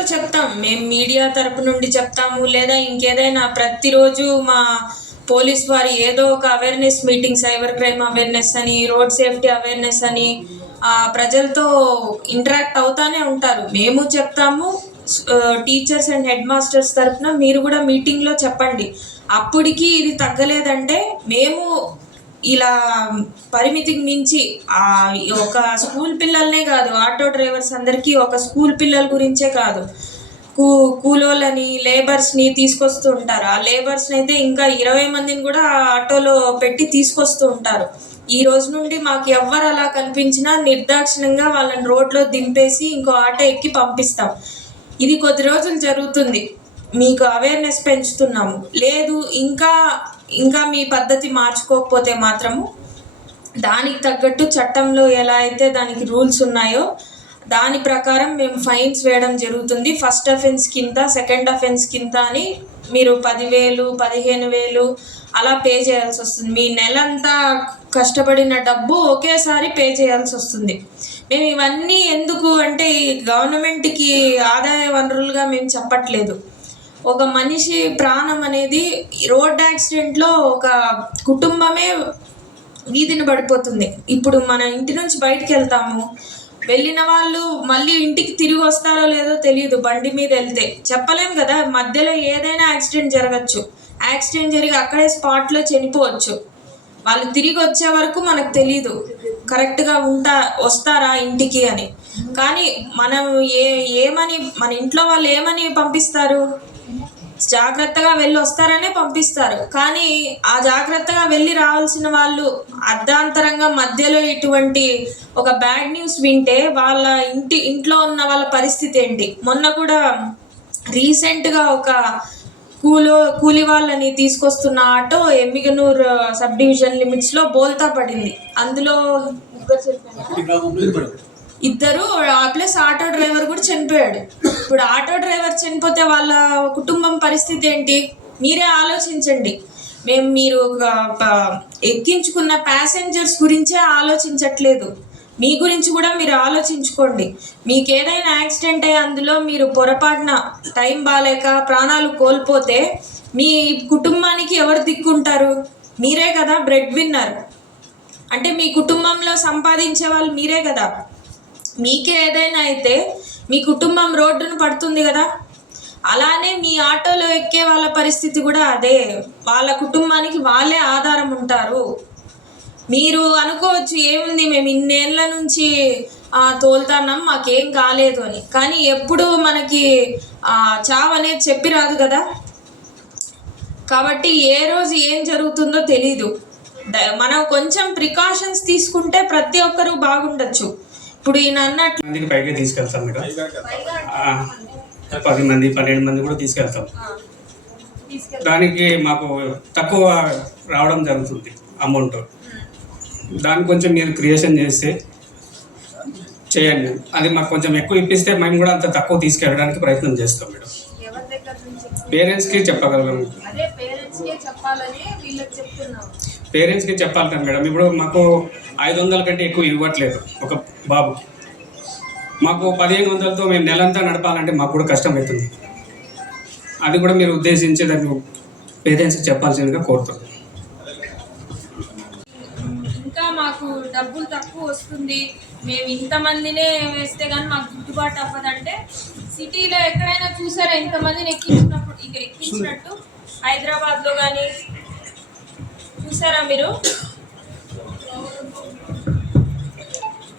కూడా చెప్తాం, మేము మీడియా తరపు నుండి చెప్తాము, లేదా ఇంకేదైనా ప్రతిరోజు మా పోలీస్ వారు ఏదో ఒక awareness meeting, cyber crime awareness అని, రోడ్ సేఫ్టీ అవేర్నెస్ అని ప్రజలతో ఇంటరాక్ట్ అవుతానే ఉంటారు. మేము చెప్తాము, టీచర్స్ అండ్ హెడ్ మాస్టర్స్ తరఫున మీరు కూడా మీటింగ్లో చెప్పండి. అప్పటికి ఇది తగ్గలేదంటే మేము ఇలా పరిమితికి మించి ఒక స్కూల్ పిల్లలనే కాదు, ఆటో డ్రైవర్స్ అందరికీ, ఒక స్కూల్ పిల్లల గురించే కాదు, కూలోళ్ళని, లేబర్స్ని తీసుకొస్తూ ఉంటారు. ఆ లేబర్స్ని అయితే ఇంకా 20 మందిని కూడా ఆటోలో పెట్టి తీసుకొస్తూ ఉంటారు. ఈ రోజు నుండి మాకు ఎవ్వరు అలా కనిపించినా నిర్దాక్షిణ్యంగా వాళ్ళని రోడ్లో దింపేసి ఇంకో ఆటో ఎక్కి పంపిస్తాం. ఇది కొద్ది రోజులు జరుగుతుంది, మీకు అవేర్నెస్ పెంచుతున్నాము. లేదు ఇంకా మీ పద్ధతి మార్చుకోకపోతే మాత్రము దానికి తగ్గట్టు చట్టంలో ఎలా అయితే దానికి రూల్స్ ఉన్నాయో దాని ప్రకారం మేము ఫైన్స్ వేయడం జరుగుతుంది. ఫస్ట్ అఫెన్స్ కింద, సెకండ్ అఫెన్స్ కింద అని మీరు 10,000, 15,000 అలా పే చేయాల్సి వస్తుంది. మీ నెలంతా కష్టపడిన డబ్బు ఒకేసారి పే చేయాల్సి వస్తుంది. మేము ఇవన్నీ ఎందుకు అంటే గవర్నమెంట్కి ఆదాయ వనరులుగా మేము చెప్పట్లేదు. ఒక మనిషి ప్రాణం అనేది రోడ్ యాక్సిడెంట్లో ఒక కుటుంబమే వీధిని పడిపోతుంది. ఇప్పుడు మన ఇంటి నుంచి బయటికి వెళ్తాము, వెళ్ళిన వాళ్ళు మళ్ళీ ఇంటికి తిరిగి వస్తారో లేదో తెలియదు. బండి మీద వెళ్తే చెప్పలేం కదా, మధ్యలో ఏదైనా యాక్సిడెంట్ జరగచ్చు. యాక్సిడెంట్ జరిగి అక్కడే స్పాట్లో చనిపోవచ్చు. వాళ్ళు తిరిగి వచ్చే వరకు మనకు తెలీదు కరెక్ట్గా వస్తారా ఇంటికి అని. కానీ మనం ఏమని మన ఇంట్లో వాళ్ళు ఏమని పంపిస్తారు, జాగ్రత్తగా వెళ్ళి వస్తారనే పంపిస్తారు. కానీ ఆ జాగ్రత్తగా వెళ్ళి రావాల్సిన వాళ్ళు అర్ధాంతరంగా మధ్యలో ఇటువంటి ఒక బ్యాడ్ న్యూస్ వింటే వాళ్ళ ఇంట్లో ఉన్న వాళ్ళ పరిస్థితి ఏంటి? మొన్న కూడా రీసెంట్గా ఒక కూలి వాళ్ళని తీసుకొస్తున్న ఆటో ఎమ్మిగనూరు సబ్ డివిజన్ లిమిట్స్లో బోల్తా పడింది. అందులో ఇద్దరు ప్లస్ ఆటో డ్రైవర్ కూడా చనిపోయాడు. ఇప్పుడు ఆటో డ్రైవర్ చనిపోతే వాళ్ళ కుటుంబం పరిస్థితి ఏంటి? మీరే ఆలోచించండి. మీరు ఎక్కించుకున్న ప్యాసింజర్స్ గురించే ఆలోచించట్లేదు, మీ గురించి కూడా మీరు ఆలోచించుకోండి. మీకు ఏదైనా యాక్సిడెంట్ అయ్యి అందులో మీరు పొరపాటున టైం బాగాలేక ప్రాణాలు కోల్పోతే మీ కుటుంబానికి ఎవరు దిక్కుంటారు? మీరే కదా బ్రెడ్ విన్నర్. అంటే మీ కుటుంబంలో సంపాదించే వాళ్ళు మీరే కదా. మీకే ఏదైనా అయితే మీ కుటుంబం రోడ్డును పడుతుంది కదా. అలానే మీ ఆటోలో ఎక్కే వాళ్ళ పరిస్థితి కూడా అదే. వాళ్ళ కుటుంబానికి వాళ్ళే ఆధారం ఉంటారు. మీరు అనుకోవచ్చు ఏముంది, మేము ఇన్నేళ్ళ నుంచి తోలుతున్నాం, మాకేం కాలేదు అని. కానీ ఎప్పుడు మనకి చావు అనేది చెప్పి రాదు కదా. కాబట్టి ఏ రోజు ఏం జరుగుతుందో తెలీదు. మనం కొంచెం ప్రికాషన్స్ తీసుకుంటే ప్రతి ఒక్కరూ బాగుండొచ్చు. ఇప్పుడు ఈయన అన్నట్లు మందికి పైకి తీసుకెళ్తాం మేడం, 10 మంది 12 మంది కూడా తీసుకెళ్తాం. దానికి మాకు తక్కువ రావడం జరుగుతుంది అమౌంట్. దాన్ని కొంచెం మీరు క్రియేషన్ చేయండి. అది మాకు కొంచెం ఎక్కువ ఇప్పిస్తే మేము కూడా అంత తక్కువ తీసుకెళ్ళడానికి ప్రయత్నం చేస్తాం మేడం. పేరెంట్స్కి చెప్పగలం, పేరెంట్స్కి చెప్పాలి కదా మేడం. ఇప్పుడు మాకు 500 కంటే ఎక్కువ ఇవ్వట్లేదు ఒక బాబు. మాకు 1500తో మేము నెలంతా నడపాలంటే మాకు కూడా కష్టమవుతుంది. అది కూడా మీరు ఉద్దేశించి దాన్ని పేరెంట్స్కి చెప్పాల్సిందిగా కోరుతున్నాం. ఇంకా మాకు డబ్బులు తక్కువ వస్తుంది, మేము ఇంతమందినే వేస్తే కానీ మాకు గిట్టుబాటు అవ్వదంటే, సిటీలో ఎక్కడైనా చూసారా ఇంతమందిని ఎక్కించినట్టు? హైదరాబాద్లో కానీ చూసారా మీరు?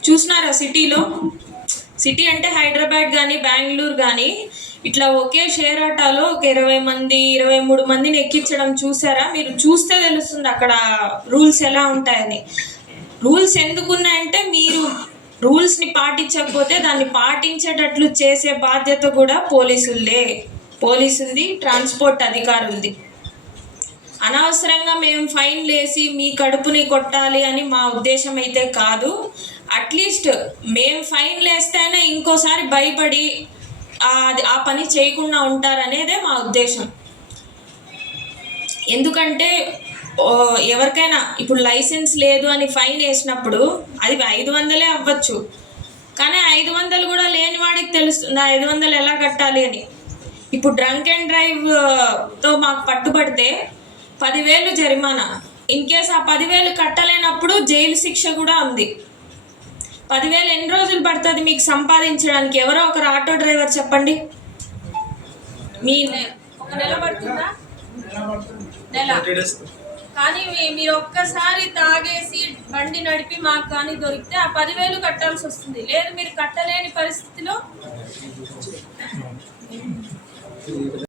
చూసినారా సిటీ అంటే హైదరాబాద్ కానీ బెంగళూరు కానీ ఇట్లా ఒకే షేర్ ఆటోలో ఒక 20 మంది 23 మందిని ఎక్కించడం చూసారా? మీరు చూస్తే తెలుస్తుంది అక్కడ రూల్స్ ఎలా ఉంటాయని. రూల్స్ ఎందుకున్నాయంటే మీరు రూల్స్ని పాటించకపోతే దాన్ని పాటించేటట్లు చేసే బాధ్యత కూడా పోలీసులది, ట్రాన్స్పోర్ట్ అధికారులది. అనవసరంగా మేము ఫైన్లు వేసి మీ కడుపుని కొట్టాలి అని మా ఉద్దేశం అయితే కాదు. అట్లీస్ట్ మేము ఫైన్లు వేస్తేనే ఇంకోసారి భయపడి ఆ పని చేయకుండా ఉంటారనేదే మా ఉద్దేశం. ఎందుకంటే ఎవరికైనా ఇప్పుడు లైసెన్స్ లేదు అని ఫైన్ వేసినప్పుడు అది 500 అవ్వచ్చు, కానీ 500 కూడా లేని వాడికి తెలుస్తుంది 500 ఎలా కట్టాలి అని. ఇప్పుడు డ్రంక్ అండ్ డ్రైవ్ తో మాకు పట్టుబడితే 10,000 జరిమానా. ఇన్ కేస్ ఆ 10,000 కట్టలేనప్పుడు జైలు శిక్ష కూడా ఉంది. 10,000 ఎన్ని రోజులు పడుతుంది మీకు సంపాదించడానికి? ఎవరో ఒకరు ఆటో డ్రైవర్ చెప్పండి. మీ ఒక నెల పడుతుందా? నెల. కానీ మీరు ఒక్కసారి తాగేసి బండి నడిపి మాకు కానీ దొరికితే ఆ 10,000 కట్టాల్సి వస్తుంది. లేదు మీరు కట్టలేని పరిస్థితిలో